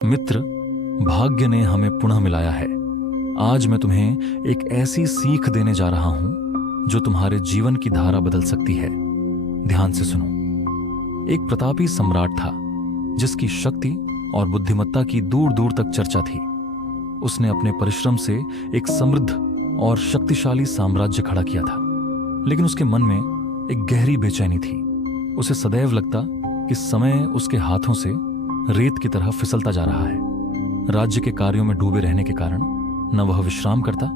मित्र, भाग्य ने हमें पुनः मिलाया है। आज मैं तुम्हें एक ऐसी सीख देने जा रहा हूं जो तुम्हारे जीवन की धारा बदल सकती है। ध्यान से सुनो। एक प्रतापी सम्राट था जिसकी शक्ति और बुद्धिमत्ता की दूर दूर तक चर्चा थी। उसने अपने परिश्रम से एक समृद्ध और शक्तिशाली साम्राज्य खड़ा किया था, लेकिन उसके मन में एक गहरी बेचैनी थी। उसे सदैव लगता कि समय उसके हाथों से रेत की तरह फिसलता जा रहा है। राज्य के कार्यों में डूबे रहने के कारण न वह विश्राम करता,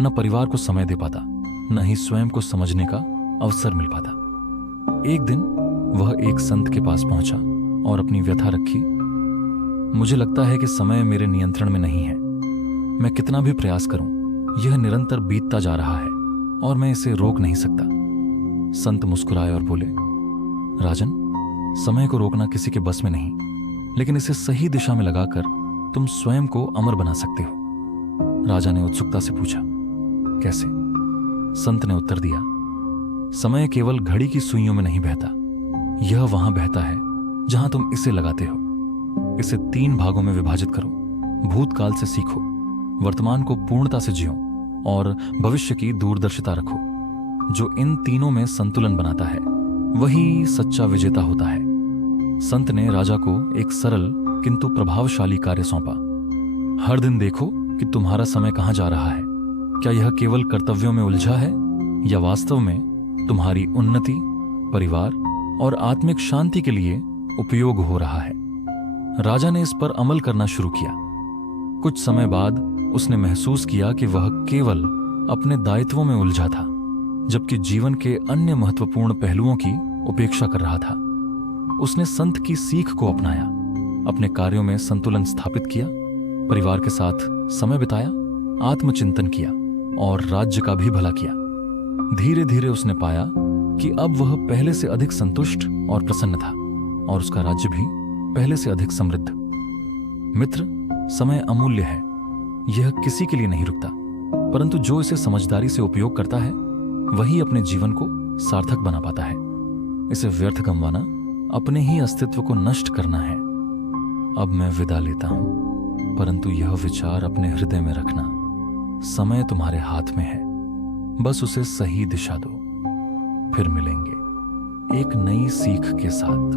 न परिवार को समय दे पाता, न ही स्वयं को समझने का अवसर मिल पाता। एक दिन वह एक संत के पास पहुंचा और अपनी व्यथा रखी। मुझे लगता है कि समय मेरे नियंत्रण में नहीं है। मैं कितना भी प्रयास करूं, यह निरंतर बीतता जा रहा है और मैं इसे रोक नहीं सकता। संत मुस्कुराए और बोले, राजन, समय को रोकना किसी के बस में नहीं, लेकिन इसे सही दिशा में लगाकर तुम स्वयं को अमर बना सकते हो। राजा ने उत्सुकता से पूछा, कैसे? संत ने उत्तर दिया, समय केवल घड़ी की सुइयों में नहीं बहता, यह वहां बहता है जहां तुम इसे लगाते हो। इसे 3 भागों में विभाजित करो। भूतकाल से सीखो, वर्तमान को पूर्णता से जियो और भविष्य की दूरदर्शिता रखो। जो इन तीनों में संतुलन बनाता है वही सच्चा विजेता होता है। संत ने राजा को एक सरल किंतु प्रभावशाली कार्य सौंपा। हर दिन देखो कि तुम्हारा समय कहां जा रहा है। क्या यह केवल कर्तव्यों में उलझा है या वास्तव में तुम्हारी उन्नति, परिवार और आत्मिक शांति के लिए उपयोग हो रहा है? राजा ने इस पर अमल करना शुरू किया। कुछ समय बाद उसने महसूस किया कि वह केवल अपने दायित्वों में उलझा था, जबकि जीवन के अन्य महत्वपूर्ण पहलुओं की उपेक्षा कर रहा था। उसने संत की सीख को अपनाया, अपने कार्यों में संतुलन स्थापित किया, परिवार के साथ समय बिताया, आत्मचिंतन किया और राज्य का भी भला किया। धीरे धीरे उसने पाया कि अब वह पहले से अधिक संतुष्ट और प्रसन्न था और उसका राज्य भी पहले से अधिक समृद्ध। मित्र, समय अमूल्य है। यह किसी के लिए नहीं रुकता, परंतु जो इसे समझदारी से उपयोग करता है वही अपने जीवन को सार्थक बना पाता है। इसे व्यर्थ गंवाना अपने ही अस्तित्व को नष्ट करना है। अब मैं विदा लेता हूं, परंतु यह विचार अपने हृदय में रखना, समय तुम्हारे हाथ में है, बस उसे सही दिशा दो। फिर मिलेंगे एक नई सीख के साथ।